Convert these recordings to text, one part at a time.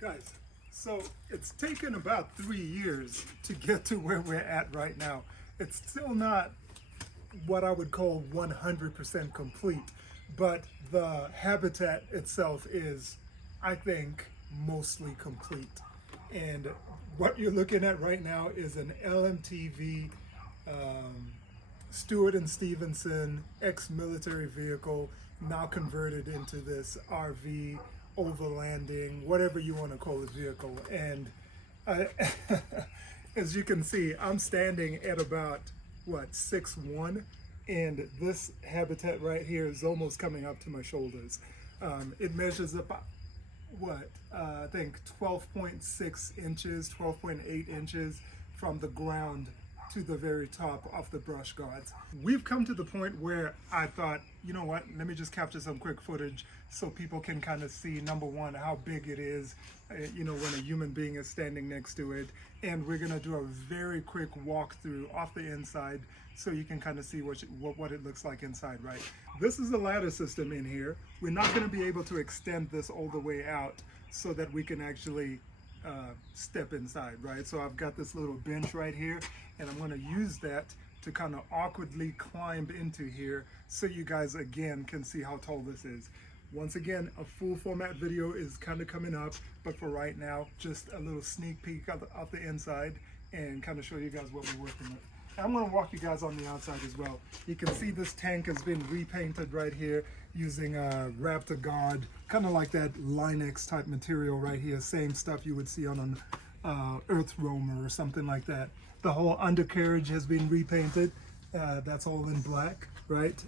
Guys, so it's taken about 3 years to get to where we're at right now. It's still not what I would call 100% complete, but the habitat itself is, I think, mostly complete. And what you're looking at right now is an LMTV Stewart and Stevenson ex-military vehicle, now converted into this RV, overlanding, whatever you want to call it, vehicle. And as you can see, I'm standing at about, what, 6'1", and this habitat right here is almost coming up to my shoulders. It measures about, what, I think 12.6 inches, 12.8 inches from the ground to the very top of the brush guards. We've come to the point where I thought, you know what, let me just capture some quick footage so people can kind of see, number one, how big it is, you know, when a human being is standing next to it. And we're gonna do a very quick walkthrough off the inside so you can kind of see what it looks like inside, right? This is the ladder system in here. We're not gonna be able to extend this all the way out so that we can actually step inside, right? So I've got this little bench right here, and I'm going to use that to kind of awkwardly climb into here so you guys again can see how tall this is. Once again, a full format video is kind of coming up, but for right now, just a little sneak peek of the inside and kind of show you guys what we're working with. I'm going to walk you guys on the outside as well. You can see this tank has been repainted right here using Raptor Guard, kind of like that Linex type material right here, same stuff you would see on an Earth Roamer or something like that. The whole undercarriage has been repainted. That's all in black, right?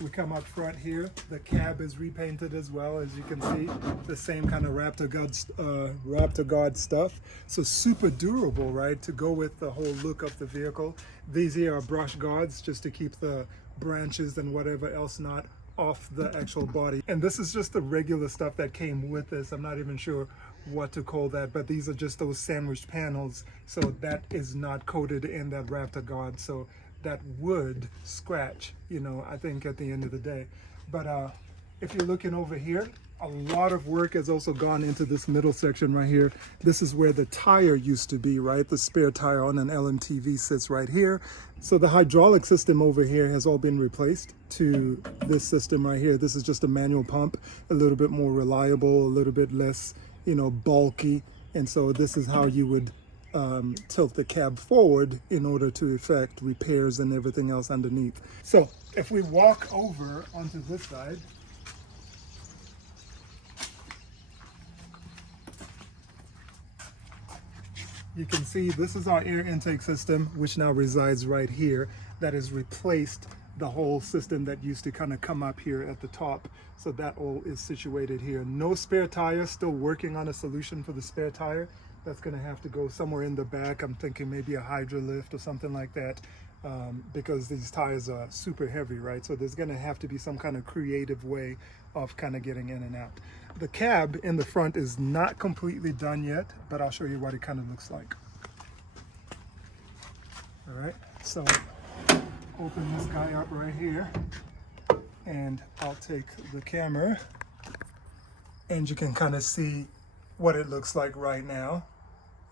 We come up front here. The cab is repainted as well, as you can see. The same kind of Raptor Guard stuff. So super durable, right? To go with the whole look of the vehicle. These here are brush guards just to keep the branches and whatever else not off the actual body. And this is just the regular stuff that came with this. I'm not even sure what to call that, but these are just those sandwiched panels. So that is not coated in that Raptor Guard. So that would scratch, you know, I think at the end of the day. But if you're looking over here, a lot of work has also gone into this middle section right here. This is where the tire used to be, right? The spare tire on an LMTV sits right here. So the hydraulic system over here has all been replaced to this system right here. This is just a manual pump, a little bit more reliable, a little bit less, you know, bulky. And so this is how you would tilt the cab forward in order to effect repairs and everything else underneath. So if we walk over onto this side, you can see this is our air intake system, which now resides right here. That has replaced the whole system that used to kind of come up here at the top. So that all is situated here. No spare tire, still working on a solution for the spare tire. That's gonna have to go somewhere in the back. I'm thinking maybe a Hydra lift or something like that, because these tires are super heavy, right? So there's gonna have to be some kind of creative way of kind of getting in and out. The cab in the front is not completely done yet, but I'll show you what it kind of looks like. All right, so open this guy up right here, and I'll take the camera, and you can kind of see what it looks like right now.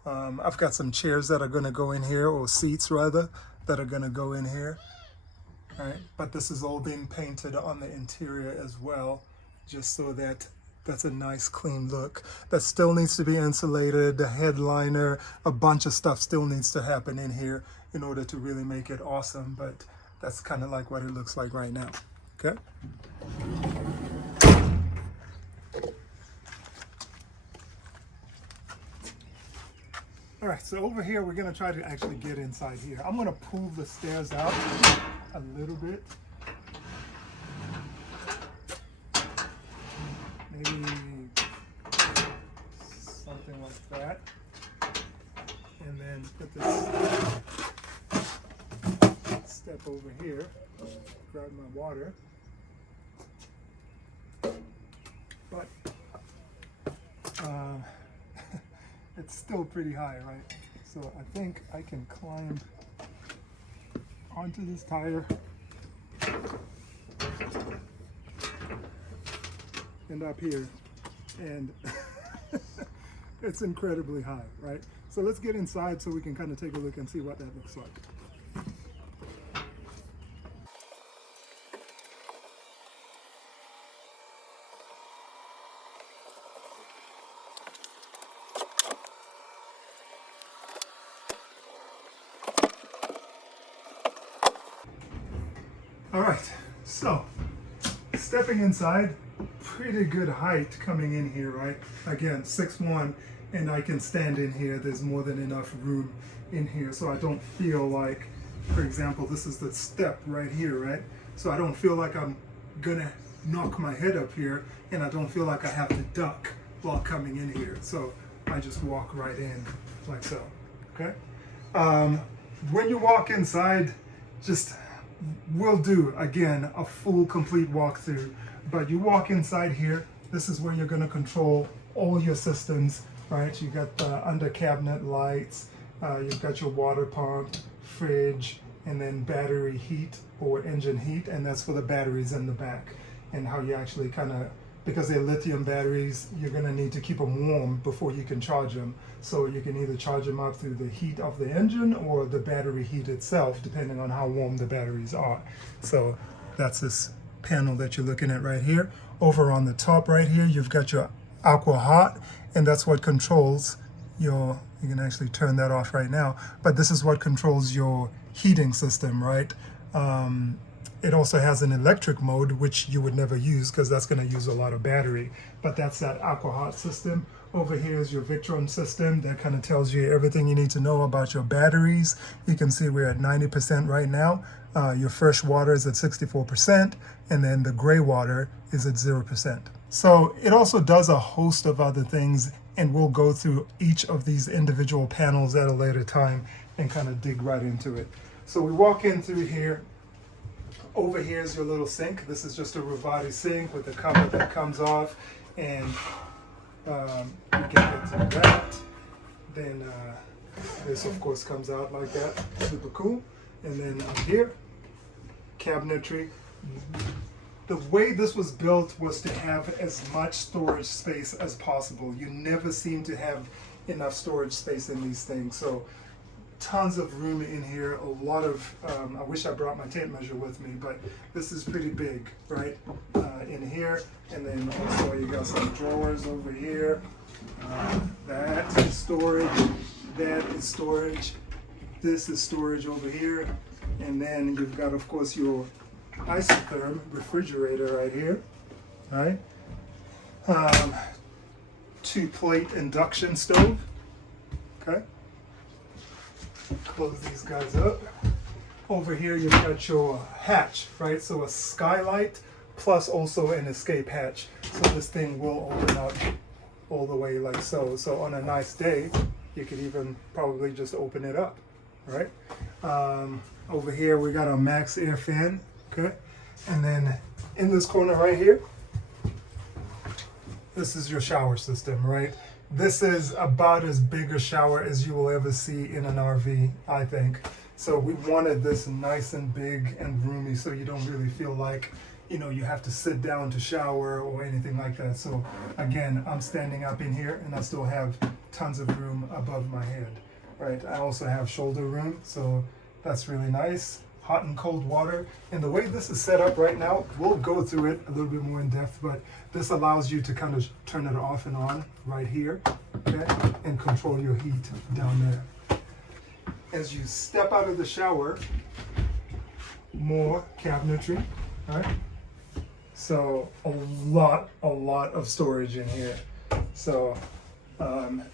I've got some chairs that are going to go in here, or seats rather, that are going to go in here. All right, but this is all being painted on the interior as well, just so that that's a nice clean look. That still needs to be insulated, the headliner, a bunch of stuff still needs to happen in here in order to really make it awesome, but that's kind of like what it looks like right now, okay? All right, so over here, we're gonna try to actually get inside here. I'm gonna pull the stairs out a little bit. Maybe something like that. And then put this step over here, grab my water. But it's still pretty high, right? So I think I can climb onto this tire and up here. And It's incredibly high, right? So let's get inside so we can kind of take a look and see what that looks like. All right, so stepping inside, pretty good height coming in here, right? Again, 6'1", and I can stand in here. There's more than enough room in here, so I don't feel like, for example, this is the step right here, right? So I don't feel like I'm gonna knock my head up here, and I don't feel like I have to duck while coming in here. So I just walk right in like so, okay? When you walk inside, we'll do, again, a full, complete walkthrough. But you walk inside here, this is where you're going to control all your systems, right? You got the under cabinet lights, you've got your water pump, fridge, and then battery heat or engine heat, and that's for the batteries in the back. And how you actually kind of, because they're lithium batteries, you're going to need to keep them warm before you can charge them. So you can either charge them up through the heat of the engine or the battery heat itself, depending on how warm the batteries are. So that's this panel that you're looking at right here. Over on the top right here, you've got your aqua hot, and that's what controls your, you can actually turn that off right now, but this is what controls your heating system, right? It also has an electric mode, which you would never use because that's going to use a lot of battery, but that's that aqua hot system. Over here is your Victron system that kind of tells you everything you need to know about your batteries. You can see we're at 90% right now. Your fresh water is at 64%, and then the gray water is at 0%. So it also does a host of other things, and we'll go through each of these individual panels at a later time and kind of dig right into it. So we walk in through here. Over here is your little sink. This is just a Ruvati sink with a cover that comes off, and you get into that. Then this, of course, comes out like that. Super cool. And then up here, cabinetry. The way this was built was to have as much storage space as possible. You never seem to have enough storage space in these things. So tons of room in here, a lot of, I wish I brought my tape measure with me, but this is pretty big, right? In here, and then also you got some drawers over here. That is storage, that is storage, this is storage over here, and then you've got, of course, your isotherm refrigerator right here, right? 2-plate induction stove, okay? Close these guys up. Over here you've got your hatch, right? So a skylight plus also an escape hatch. So this thing will open up all the way like so. So on a nice day, you could even probably just open it up, right? Over here we got a max air fan, okay? And then in this corner right here, this is your shower system, right? This is about as big a shower as you will ever see in an RV, I think. So we wanted this nice and big and roomy so you don't really feel like, you know, you have to sit down to shower or anything like that. So again, I'm standing up in here and I still have tons of room above my head, right? I also have shoulder room, so that's really nice. Hot and cold water. And the way this is set up right now, we'll go through it a little bit more in depth, but this allows you to kind of turn it off and on right here, okay? And control your heat down there. As you step out of the shower, more cabinetry, right? So a lot of storage in here. So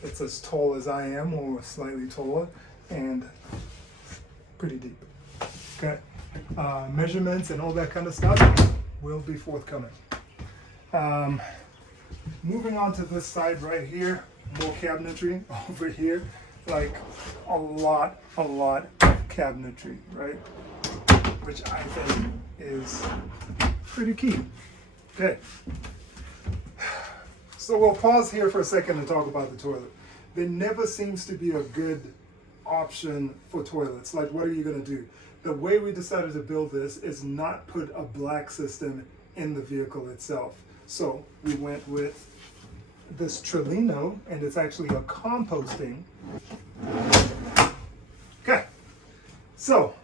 it's as tall as I am or slightly taller and pretty deep. Okay. Measurements and all that kind of stuff will be forthcoming. Moving on to this side right here, more cabinetry over here, like a lot of cabinetry, right? Which I think is pretty key. Okay. So we'll pause here for a second and talk about the toilet. There never seems to be a good option for toilets. Like, what are you going to do? The way we decided to build this is not put a black system in the vehicle itself. So we went with this Trillino, and it's actually a composting. Okay, so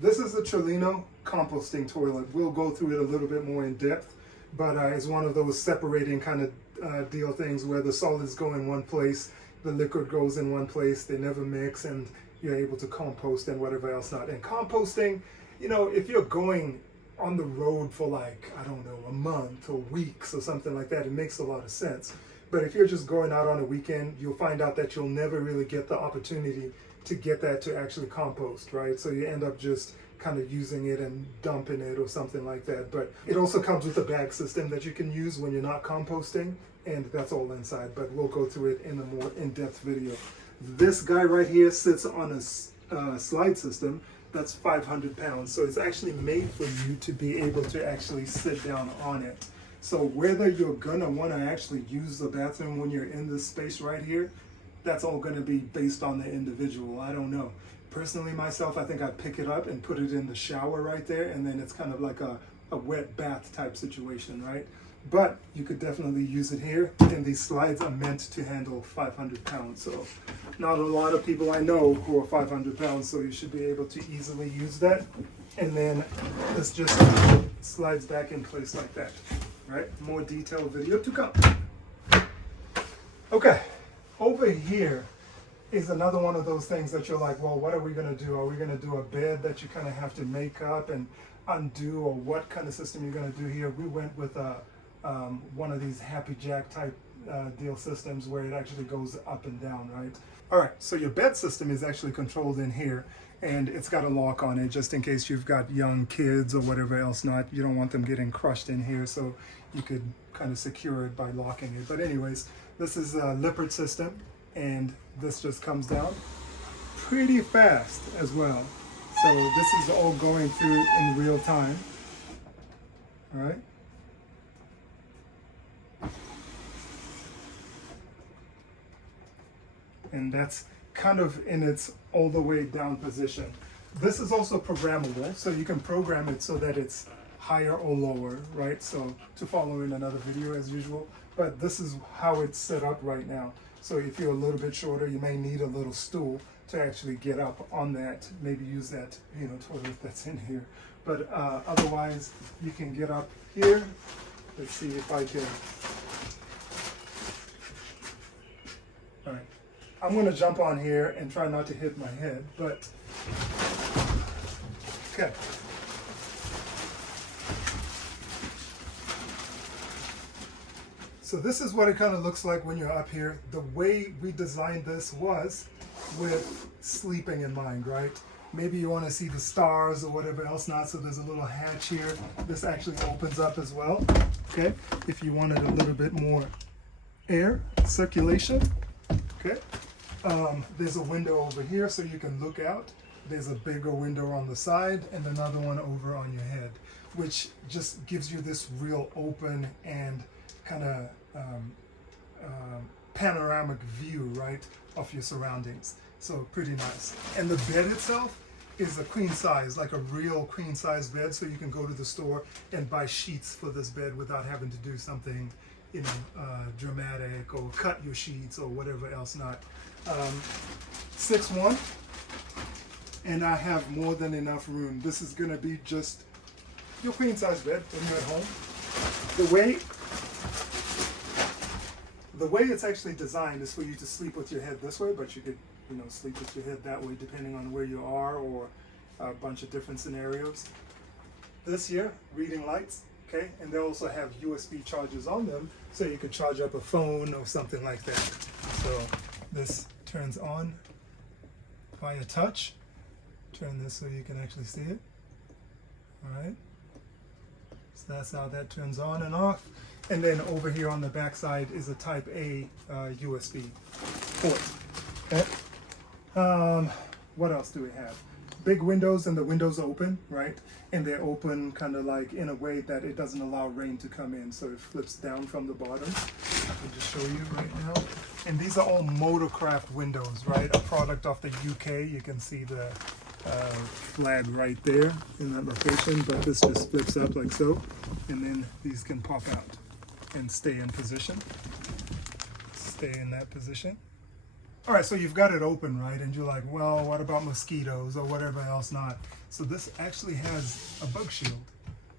this is a Trillino composting toilet. We'll go through it a little bit more in depth, but it's one of those separating kind of deal things where the solids go in one place, the liquid goes in one place, they never mix, and you're able to compost and whatever else not. And composting, you know, if you're going on the road for like, I don't know, a month or weeks or something like that, it makes a lot of sense. But if you're just going out on a weekend, you'll find out that you'll never really get the opportunity to get that to actually compost, right? So you end up just kind of using it and dumping it or something like that. But it also comes with a bag system that you can use when you're not composting, and that's all inside, but we'll go through it in a more in-depth video. This guy right here sits on a slide system that's 500 pounds, so it's actually made for you to be able to actually sit down on it. So whether you're gonna want to actually use the bathroom when you're in this space right here, that's all going to be based on the individual. I don't know. Personally, myself, I think I'd pick it up and put it in the shower right there, and then it's kind of like a wet bath type situation, right? But you could definitely use it here, and these slides are meant to handle 500 pounds. So not a lot of people I know who are 500 pounds, so you should be able to easily use that. And then this just slides back in place like that, right? More detailed video to come. Okay. Over here is another one of those things that you're like, well, what are we going to do? Are we going to do a bed that you kind of have to make up and undo, or what kind of system you're going to do here? We went with one of these Happy Jack type deal systems where it actually goes up and down, right? All right, so your bed system is actually controlled in here, and it's got a lock on it just in case you've got young kids or whatever else not. You don't want them getting crushed in here, so you could kind of secure it by locking it. But anyways, this is a Lippert system, and this just comes down pretty fast as well. So this is all going through in real time. All right. And that's kind of in its all the way down position. This is also programmable, so you can program it so that it's higher or lower, right? So to follow in another video as usual, but this is how it's set up right now. So if you're a little bit shorter, you may need a little stool to actually get up on that, maybe use that, you know, toilet that's in here. But otherwise, you can get up here. Let's see if I can. All right, I'm gonna jump on here and try not to hit my head, but okay. So this is what it kind of looks like when you're up here. The way we designed this was with sleeping in mind, right? Maybe you want to see the stars or whatever else not, so there's a little hatch here. This actually opens up as well, okay? If you wanted a little bit more air circulation, okay? There's a window over here so you can look out. There's a bigger window on the side and another one over on your head, which just gives you this real open and kind of panoramic view, right, of your surroundings. So pretty nice. And the bed itself is a queen size, like a real queen size bed, so you can go to the store and buy sheets for this bed without having to do something, you know, dramatic or cut your sheets or whatever else not. 6'1", and I have more than enough room. This is gonna be just your queen size bed when you're at home. The way it's actually designed is for you to sleep with your head this way, but you could, you know, sleep with your head that way depending on where you are, or a bunch of different scenarios. This here, reading lights, okay, and they also have USB chargers on them, so you could charge up a phone or something like that. So this turns on via touch. Turn this so you can actually see it. All right. So that's how that turns on and off. And then over here on the back side is a Type A USB port. Okay. What else do we have? Big windows, and the windows open, right? And they're open kind of like in a way that it doesn't allow rain to come in, so it flips down from the bottom. I can just show you right now. And these are all Motorcraft windows, right? A product of the UK. You can see the flag right there in that location, but this just flips up like so, and then these can pop out and stay in position. stay in that position. All right, so you've got it open, right? And you're like, well, what about mosquitoes or whatever else not? So this actually has a bug shield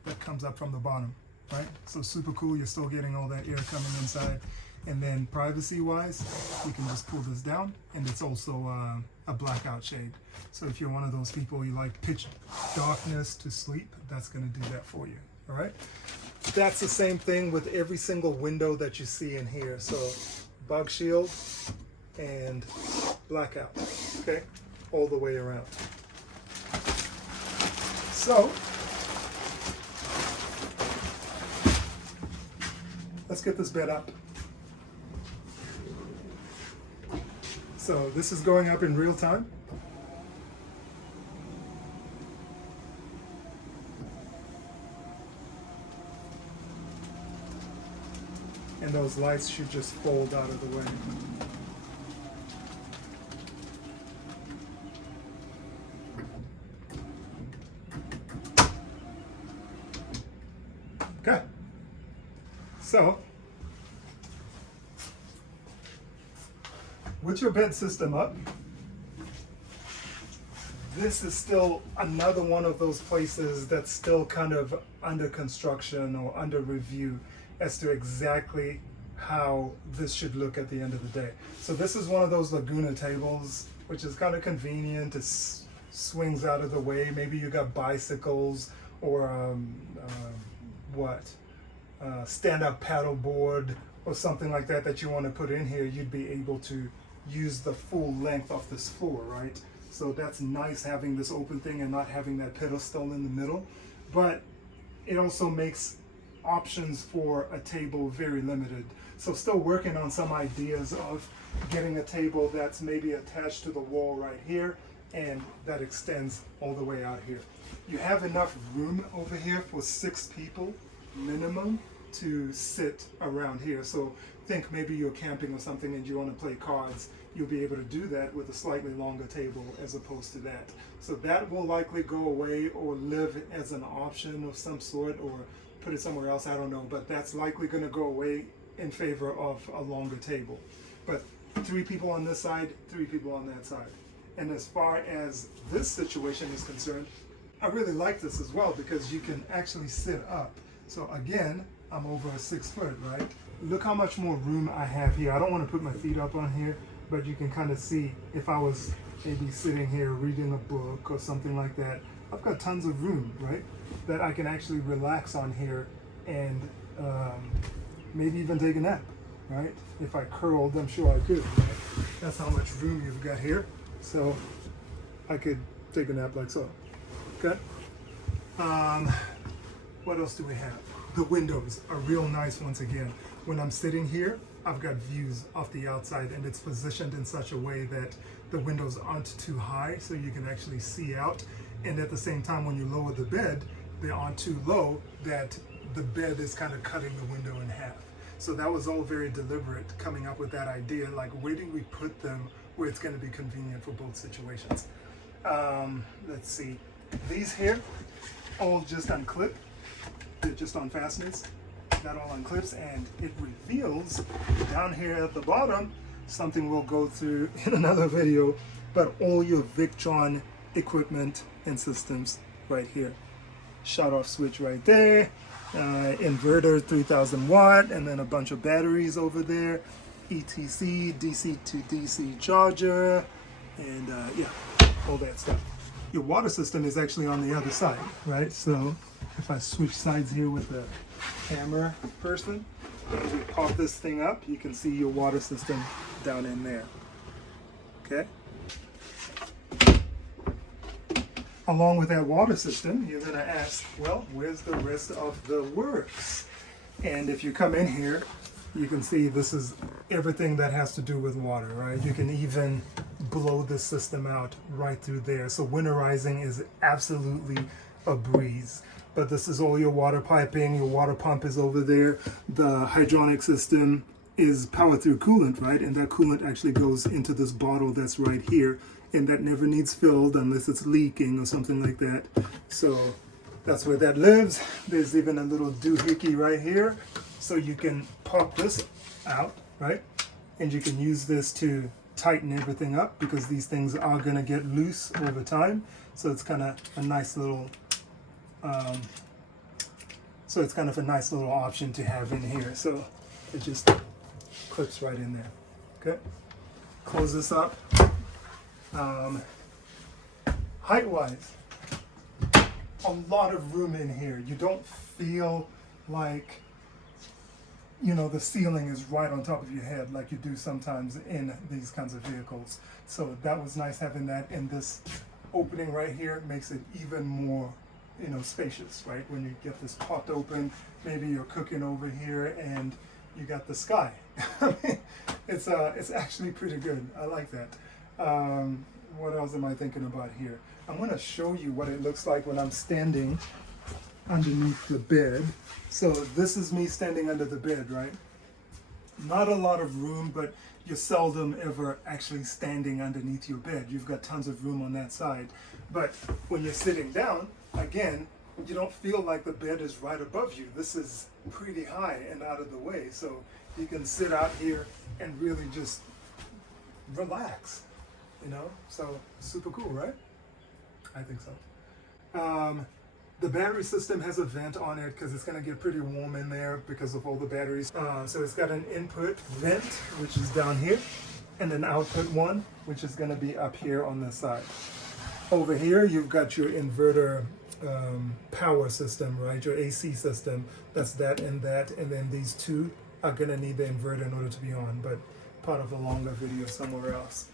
that comes up from the bottom, right? So super cool, you're still getting all that air coming inside. And then privacy-wise, you can just pull this down, and it's also a blackout shade. So if you're one of those people you like pitch darkness to sleep, that's gonna do that for you, all right? That's the same thing with every single window that you see in here. So bug shield and blackout, okay? All the way around. So, let's get this bed up. So this is going up in real time. And those lights should just fold out of the way. Okay. So, with your bed system up, this is still another one of those places that's still kind of under construction or under review as to exactly how this should look at the end of the day. So this is one of those Laguna tables, which is kind of convenient. It swings out of the way. Maybe you got bicycles or stand-up paddle board or something like that that you want to put in here. You'd be able to use the full length of this floor, right? So that's nice having this open thing and not having that pedestal in the middle. But it also makes options for a table very limited. So still working on some ideas of getting a table that's maybe attached to the wall right here and that extends all the way out here. You have enough room over here for 6 people minimum to sit around here. So think maybe you're camping or something and you want to play cards, you'll be able to do that with a slightly longer table as opposed to that. So that will likely go away or live as an option of some sort, or put it somewhere else, I don't know, but that's likely going to go away in favor of a longer table. But 3 people on this side, 3 people on that side. And as far as this situation is concerned, I really like this as well because you can actually sit up. So again, I'm over 6 foot, right? Look how much more room I have here. I don't want to put my feet up on here, but you can kind of see if I was maybe sitting here reading a book or something like that, I've got tons of room, right? That I can actually relax on here and maybe even take a nap, right? If I curled, I'm sure I could, right? That's how much room you've got here. So I could take a nap like so, okay? What else do we have? The windows are real nice once again. When I'm sitting here, I've got views of the outside and it's positioned in such a way that the windows aren't too high so you can actually see out. And at the same time, when you lower the bed, they aren't too low that the bed is kind of cutting the window in half. So that was all very deliberate, coming up with that idea, like where do we put them where it's going to be convenient for both situations. Let's see, these here all just unclip. They're just on fasteners. That all unclips, and it reveals down here at the bottom something we'll go through in another video, but all your Victron equipment and systems right here. Shut off switch right there, inverter 3000 watt, and then a bunch of batteries over there, ETC, DC to DC charger, and yeah, all that stuff. Your water system is actually on the other side, right? So if I switch sides here with the camera person, as you pop this thing up, you can see your water system down in there, okay? Along with that water system, you're gonna ask, well, where's the rest of the works? And if you come in here, you can see this is everything that has to do with water, right? You can even blow this system out right through there. So winterizing is absolutely a breeze. But this is all your water piping, your water pump is over there. The hydronic system is power through coolant, right? And that coolant actually goes into this bottle that's right here, and that never needs filled unless it's leaking or something like that. So that's where that lives. There's even a little doohickey right here. So you can pop this out, right? and you can use this to tighten everything up because these things are going to get loose over time. So it's kind of a nice little option to have in here. So it just clips right in there. Okay, close this up. Height wise, a lot of room in here. You don't feel like, you know, the ceiling is right on top of your head like you do sometimes in these kinds of vehicles. So that was nice having that, and this opening right here makes it even more, you know, spacious, right? When you get this popped open, maybe you're cooking over here and you got the sky. I mean, it's actually pretty good. I like that. What else am I thinking about here? I'm going to show you what it looks like when I'm standing underneath the bed. So this is me standing under the bed, right? Not a lot of room, but you're seldom ever actually standing underneath your bed. You've got tons of room on that side. But when you're sitting down, again, you don't feel like the bed is right above you. This is pretty high and out of the way. So you can sit out here and really just relax, you know? So super cool, right? I think so. The battery system has a vent on it because it's going to get pretty warm in there because of all the batteries. So it's got an input vent, which is down here, and an output one, which is going to be up here on this side. Over here, you've got your inverter power system, right? Your AC system. That's that, and then these two are going to need the inverter in order to be on, but part of a longer video somewhere else.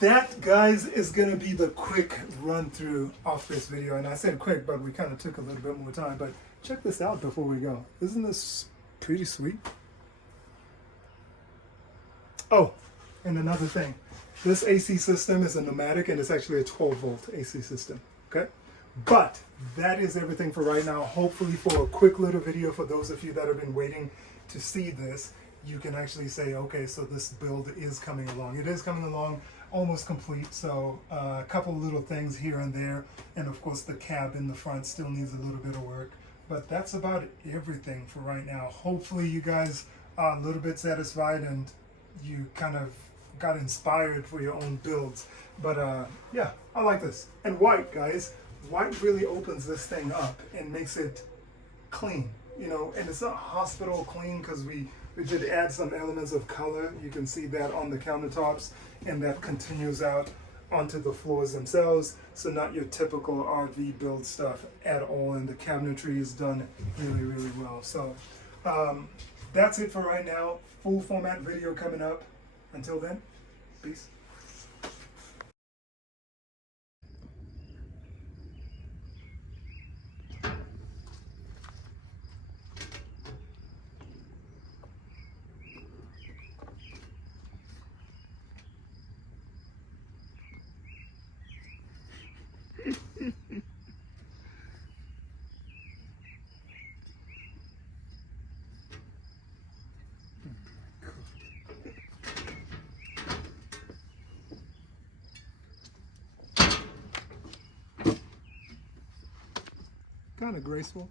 That, guys, is going to be the quick run through of this video. And I said quick, but we kind of took a little bit more time. But check this out before we go. Isn't this pretty sweet? Oh, and another thing. This AC system is a pneumatic, and it's actually a 12-volt AC system. Okay? But that is everything for right now. Hopefully for a quick little video for those of you that have been waiting to see this, you can actually say, okay, so this build is coming along. It is coming along almost complete. So a couple little things here and there. And of course the cab in the front still needs a little bit of work. But that's about everything for right now. Hopefully you guys are a little bit satisfied and you kind of got inspired for your own builds. But yeah, I like this. And white, guys. White really opens this thing up and makes it clean, you know, and it's not hospital clean because we did add some elements of color. You can see that on the countertops, and that continues out onto the floors themselves. So not your typical RV build stuff at all, and the cabinetry is done really, really well. So that's it for right now. Full format video coming up. Until then, peace. Kind of graceful.